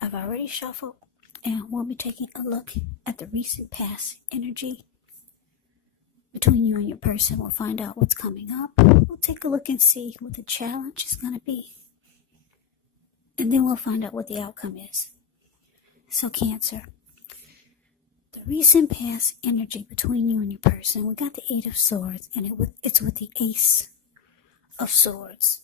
I've already shuffled, and we'll be taking a look at the recent past energy between you and your person. We'll find out what's coming up. We'll take a look and see what the challenge is going to be. And then we'll find out what the outcome is. So Cancer, the recent past energy between you and your person, we got the Eight of Swords, and it's with the Ace of Swords.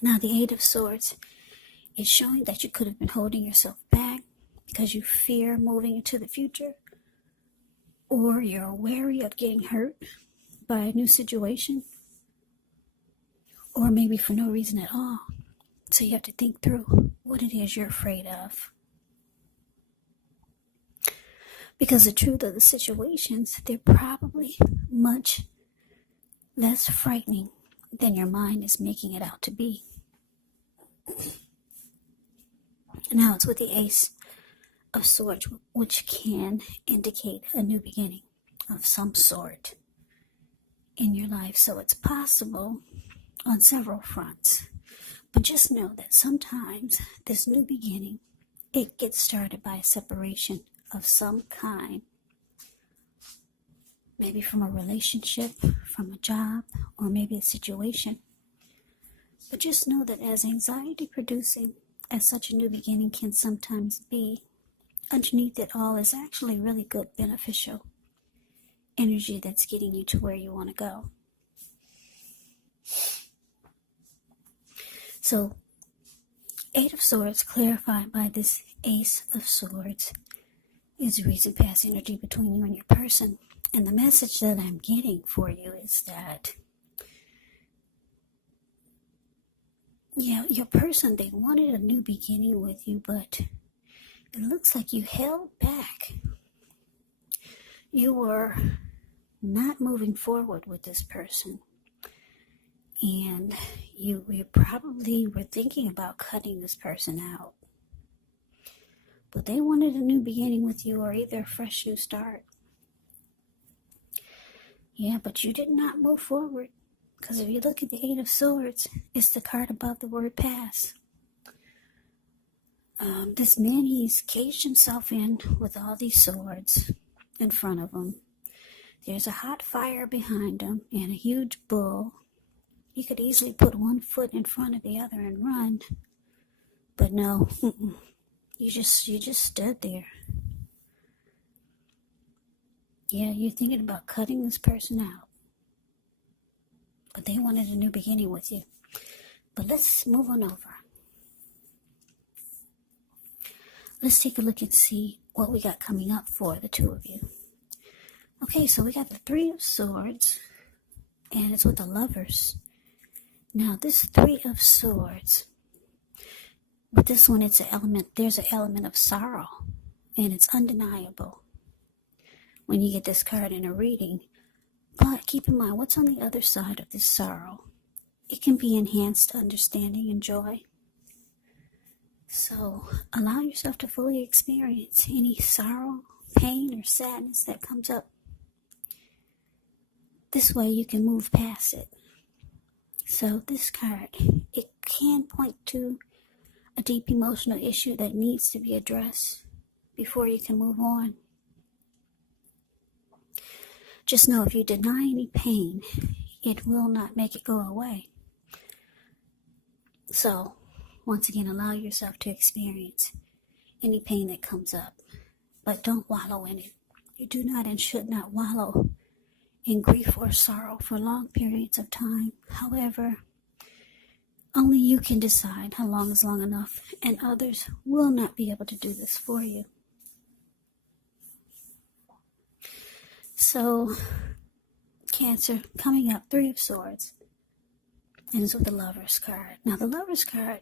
Now the Eight of Swords is showing that you could have been holding yourself back because you fear moving into the future, or you're wary of getting hurt by a new situation, or maybe for no reason at all. So you have to think through what it is you're afraid of. Because the truth of the situations, they're probably much less frightening than your mind is making it out to be. Now it's with the Ace of Swords, which can indicate a new beginning of some sort in your life. So it's possible on several fronts. But just know that sometimes this new beginning, it gets started by a separation of some kind. Maybe from a relationship, from a job, or maybe a situation. But just know that as anxiety producing as such a new beginning can sometimes be, underneath it all is actually really good, beneficial energy that's getting you to where you want to go. So, Eight of Swords clarified by this Ace of Swords is recent past energy between you and your person. And the message that I'm getting for you is that, your person, they wanted a new beginning with you, but it looks like you held back. You were not moving forward with this person. And you probably were thinking about cutting this person out. But they wanted a new beginning with you, or either a fresh new start. Yeah, but you did not move forward. Because if you look at the Eight of Swords, it's the card above the word pass. This man, he's caged himself in with all these swords in front of him. There's a hot fire behind him and a huge bull. He could easily put one foot in front of the other and run. But no, you just stood there. Yeah, you're thinking about cutting this person out. But they wanted a new beginning with you. But let's move on over. Let's take a look and see what we got coming up for the two of you. Okay, so we got the Three of Swords, and it's with the Lovers. Now, this Three of Swords, with this one, there's an element of sorrow, and it's undeniable when you get this card in a reading. But keep in mind, what's on the other side of this sorrow? It can be enhanced understanding and joy. So, allow yourself to fully experience any sorrow, pain, or sadness that comes up. This way you can move past it. So this card, it can point to a deep emotional issue that needs to be addressed before you can move on. Just know if you deny any pain, it will not make it go away. So, once again, allow yourself to experience any pain that comes up, but don't wallow in it. You do not and should not wallow in grief or sorrow for long periods of time. However, only you can decide how long is long enough, and others will not be able to do this for you. So, Cancer, coming up, Three of Swords, and it's with the Lover's card. Now, the Lover's card,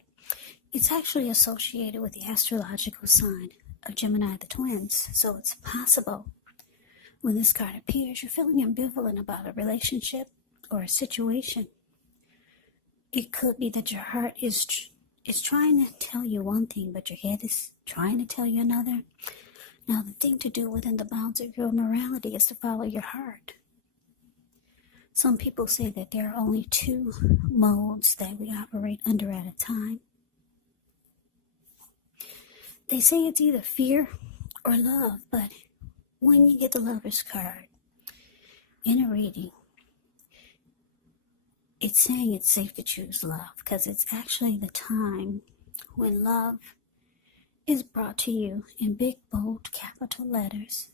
it's actually associated with the astrological sign of Gemini, the twins. So it's possible when this card appears, you're feeling ambivalent about a relationship or a situation. It could be that your heart is trying to tell you one thing, but your head is trying to tell you another. Now, the thing to do within the bounds of your morality is to follow your heart. Some people say that there are only two modes that we operate under at a time. They say it's either fear or love, but when you get the Lover's card in a reading, it's saying it's safe to choose love because it's actually the time when love is brought to you in big, bold, capital letters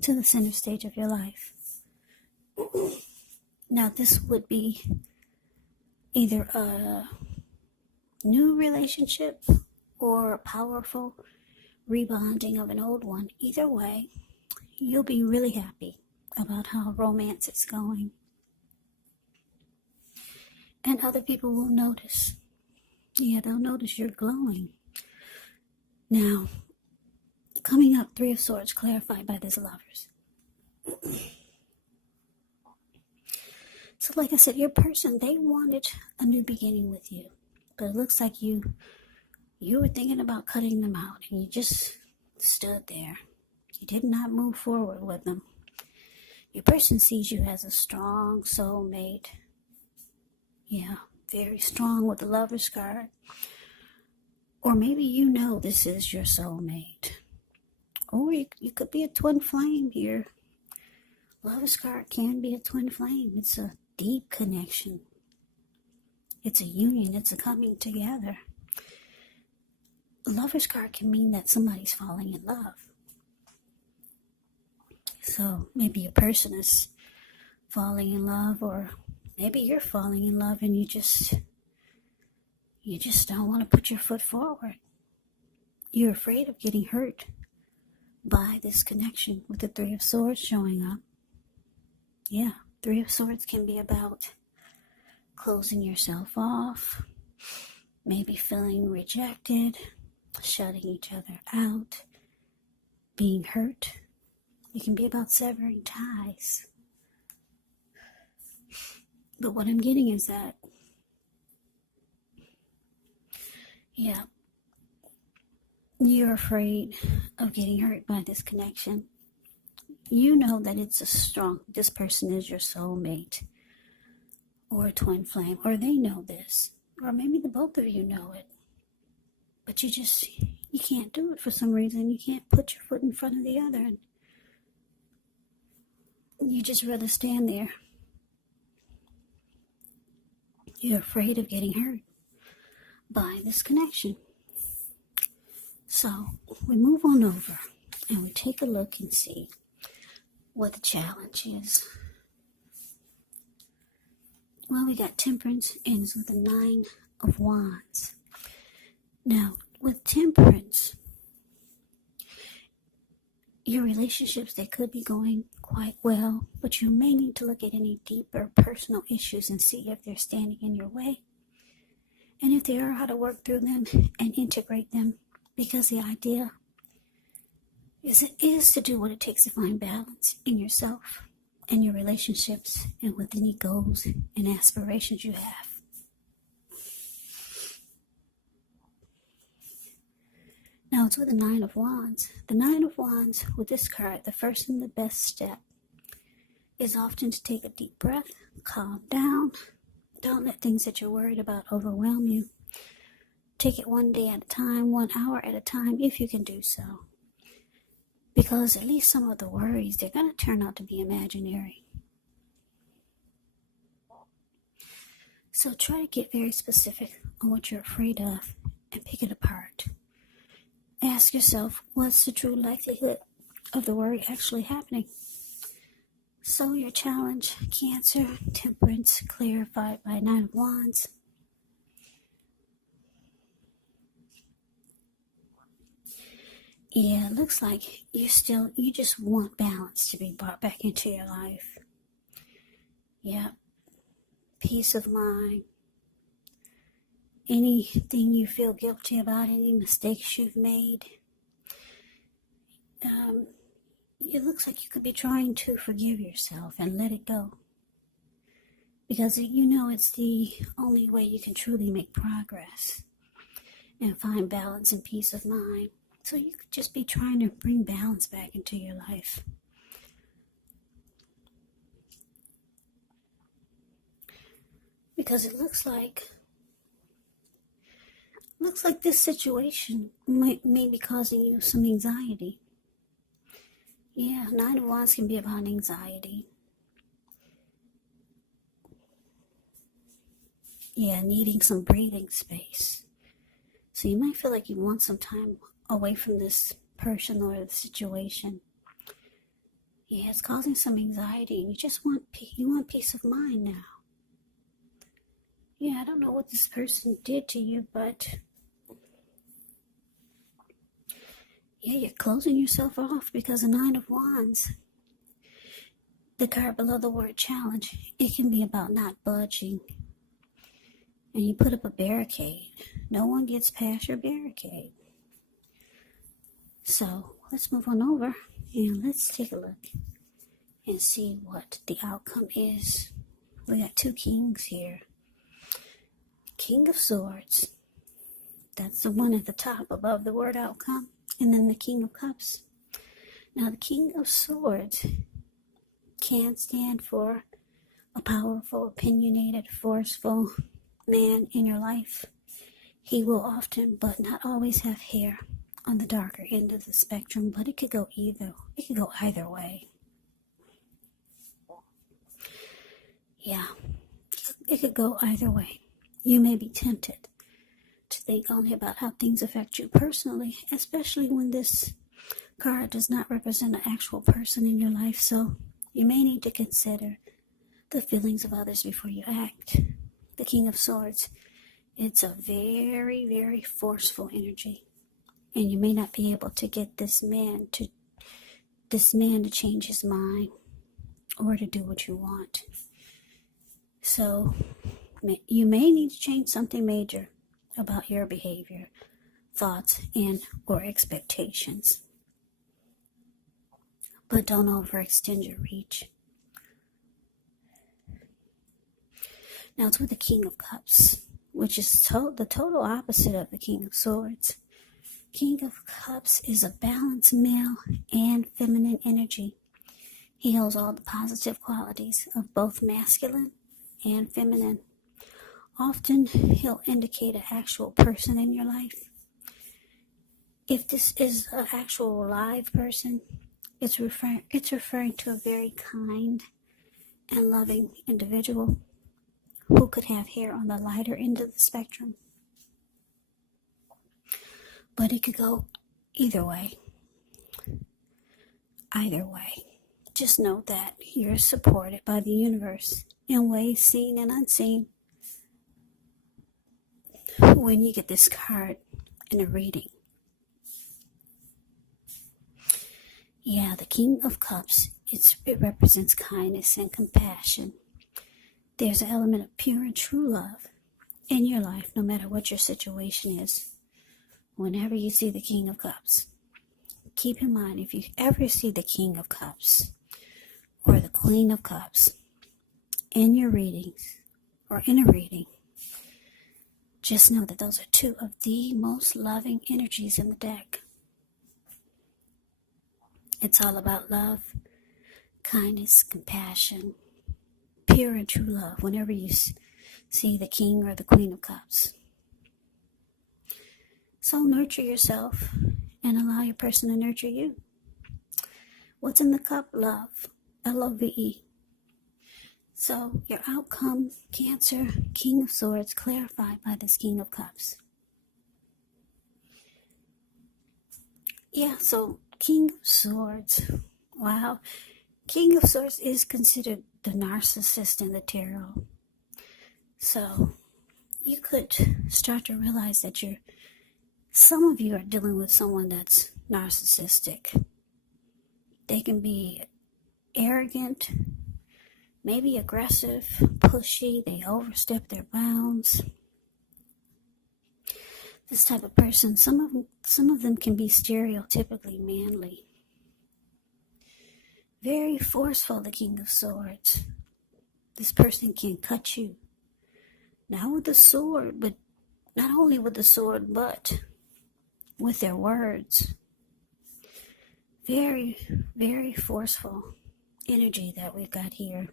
to the center stage of your life. Now, this would be either a new relationship or a powerful rebonding of an old one. Either way, you'll be really happy about how romance is going. And other people will notice. Yeah, they'll notice you're glowing. Now, coming up, Three of Swords clarified by this Lovers. So like I said, your person, they wanted a new beginning with you. But it looks like you were thinking about cutting them out and you just stood there. You did not move forward with them. Your person sees you as a strong soulmate. Yeah, very strong with the Lover's card. Or maybe you know this is your soulmate. Or you could be a twin flame here. Lover's card can be a twin flame. It's a deep connection. It's a union. It's a coming together. Lover's card can mean that somebody's falling in love. So maybe a person is falling in love, or maybe you're falling in love and you just don't want to put your foot forward. You're afraid of getting hurt by this connection with the Three of Swords showing up. Yeah, Three of Swords can be about closing yourself off, maybe feeling rejected, shutting each other out, being hurt. It can be about severing ties. But what I'm getting is that, yeah, you're afraid of getting hurt by this connection. You know that this person is your soulmate or a twin flame, or they know this, or maybe the both of you know it. But you can't do it for some reason. You can't put your foot in front of the other, and you just rather stand there. You're afraid of getting hurt by this connection. So we move on over and we take a look and see what the challenge is. Well, we got Temperance ends with the 9 of Wands. Now, with Temperance, your relationships, they could be going quite well, but you may need to look at any deeper personal issues and see if they're standing in your way. And if they are, how to work through them and integrate them. Because the idea is to do what it takes to find balance in yourself and your relationships and with any goals and aspirations you have. Now it's with the 9 of Wands. The 9 of Wands, with this card, the first and the best step is often to take a deep breath, calm down. Don't let things that you're worried about overwhelm you. Take it one day at a time, 1 hour at a time, if you can do so. Because at least some of the worries, they're going to turn out to be imaginary. So try to get very specific on what you're afraid of and pick it apart. Ask yourself, what's the true likelihood of the worry actually happening? So your challenge, Cancer, Temperance, clarified by 9 of Wands. Yeah, it looks like you just want balance to be brought back into your life. Yeah, peace of mind. Anything you feel guilty about, any mistakes you've made. It looks like you could be trying to forgive yourself and let it go. Because you know it's the only way you can truly make progress and find balance and peace of mind. So you could just be trying to bring balance back into your life. Because it looks like looks like this situation may be causing you some anxiety. Yeah, Nine of Wands can be about anxiety. Yeah, needing some breathing space. So you might feel like you want some time away from this person or the situation. Yeah, it's causing some anxiety, and you just want peace of mind now. Yeah, I don't know what this person did to you, but yeah, you're closing yourself off because the Nine of Wands, the card below the word challenge, it can be about not budging. And you put up a barricade. No one gets past your barricade. So let's move on over and let's take a look and see what the outcome is. We got two kings here. King of Swords. That's the one at the top above the word outcome. And then the King of Cups. Now the King of Swords can stand for a powerful, opinionated, forceful man in your life. He will often, but not always, have hair on the darker end of the spectrum, but it could go either way. Yeah, it could go either way. You may be tempted to think only about how things affect you personally, especially when this card does not represent an actual person in your life, so you may need to consider the feelings of others before you act. The King of Swords, it's a very, very forceful energy, and you may not be able to get this man to change his mind or to do what you want. So you may need to change something major about your behavior, thoughts, and or expectations. But don't overextend your reach. Now it's with the King of Cups, which is the total opposite of the King of Swords. King of Cups is a balanced male and feminine energy. He holds all the positive qualities of both masculine and feminine. Often, he'll indicate an actual person in your life. If this is an actual live person, it's referring to a very kind and loving individual who could have hair on the lighter end of the spectrum. But it could go either way. Either way. Just know that you're supported by the universe in ways seen and unseen when you get this card in a reading. Yeah, the King of Cups, it represents kindness and compassion. There's an element of pure and true love in your life, no matter what your situation is. Whenever you see the King of Cups, keep in mind, if you ever see the King of Cups or the Queen of Cups in your readings or in a reading, just know that those are two of the most loving energies in the deck. It's all about love, kindness, compassion, pure and true love whenever you see the King or the Queen of Cups. So nurture yourself and allow your person to nurture you. What's in the cup? Love. L-O-V-E. So your outcome, Cancer, King of Swords, clarified by this King of Cups. Yeah, so King of Swords. Wow. King of Swords is considered the narcissist in the tarot. So you could start to realize that some of you are dealing with someone that's narcissistic. They can be arrogant, maybe aggressive, pushy, they overstep their bounds. This type of person, some of them can be stereotypically manly. Very forceful, the King of Swords. This person can cut you. Not with the sword, but not only with the sword, but with their words. Very, very forceful energy that we've got here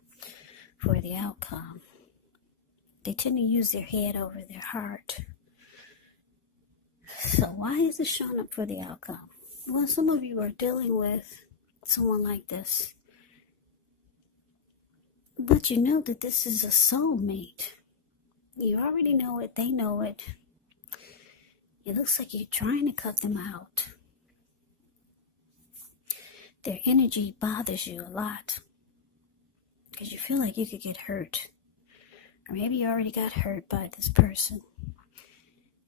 for the outcome. They tend to use their head over their heart. So why is it showing up for the outcome? Well, some of you are dealing with someone like this. But you know that this is a soulmate. You already know it. They know it. It looks like you're trying to cut them out. Their energy bothers you a lot because you feel like you could get hurt. Or maybe you already got hurt by this person.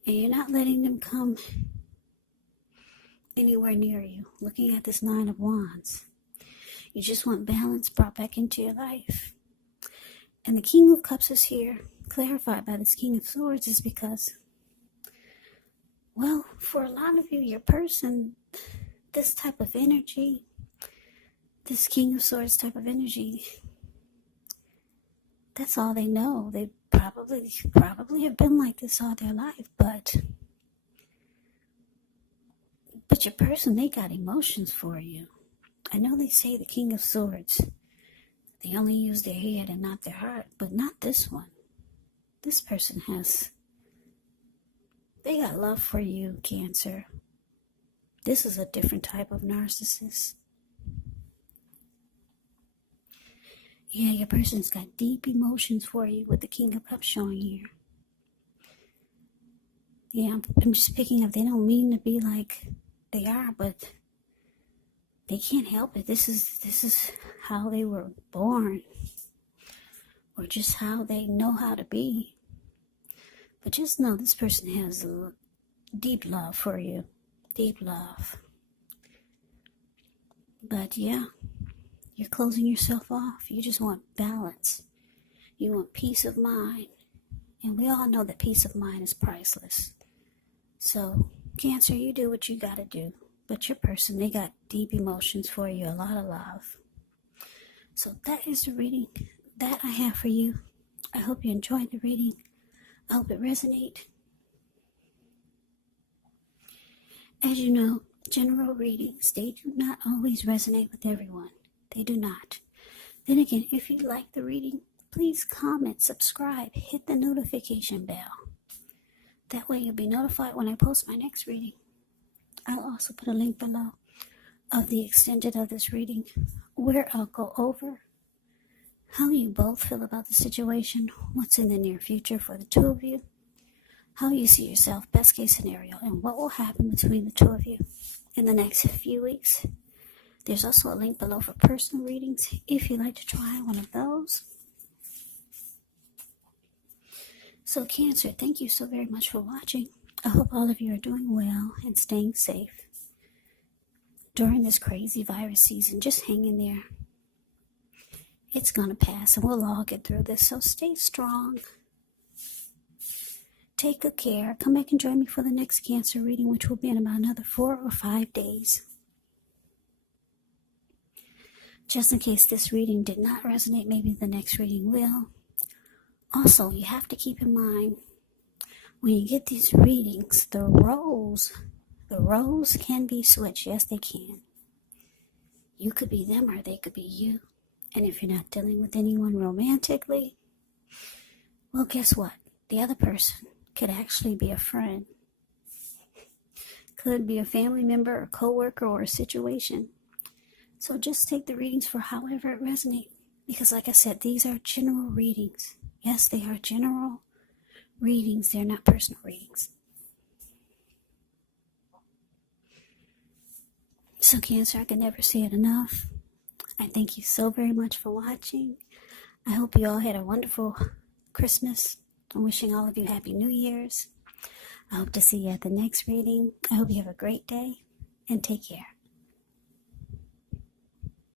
And you're not letting them come anywhere near you. Looking at this Nine of Wands. You just want balance brought back into your life. And the King of Cups is here, clarified by this King of Swords, is because, well, for a lot of you, your person, this type of energy, this King of Swords type of energy, that's all they know. They probably have been like this all their life, but your person, they got emotions for you. I know they say the King of Swords, they only use their head and not their heart, but not this one. This person they got love for you, Cancer. This is a different type of narcissist. Yeah, your person's got deep emotions for you with the King of Cups showing here. Yeah, I'm just picking up, they don't mean to be like they are, but they can't help it. This is how they were born, or just how they know how to be. But just know this person has a deep love for you. Deep love. But yeah, you're closing yourself off. You just want balance. You want peace of mind. And we all know that peace of mind is priceless. So, Cancer, you do what you gotta do. But your person, they got deep emotions for you, a lot of love. So that is the reading that I have for you. I hope you enjoyed the reading. I hope it resonates. As you know, general readings, they do not always resonate with everyone. They do not. Then again, if you like the reading, please comment, subscribe, hit the notification bell. That way you'll be notified when I post my next reading. I'll also put a link below of the extended of this reading, where I'll go over how you both feel about the situation, what's in the near future for the two of you, how you see yourself, best case scenario, and what will happen between the two of you in the next few weeks. There's also a link below for personal readings if you'd like to try one of those. So Cancer, thank you so very much for watching. I hope all of you are doing well and staying safe during this crazy virus season. Just hang in there. It's going to pass and we'll all get through this. So stay strong. Take good care. Come back and join me for the next Cancer reading, which will be in about another 4 or 5 days. Just in case this reading did not resonate, maybe the next reading will. Also, you have to keep in mind, when you get these readings, the roles can be switched. Yes, they can. You could be them or they could be you. And if you're not dealing with anyone romantically, well, guess what? The other person could actually be a friend. Could be a family member, a coworker, or a situation. So just take the readings for however it resonates. Because like I said, these are general readings. Yes, they are general readings. They're not personal readings. So Cancer, I can never say it enough. I thank you so very much for watching. I hope you all had a wonderful Christmas. I'm wishing all of you Happy New Year's. I hope to see you at the next reading. I hope you have a great day and take care.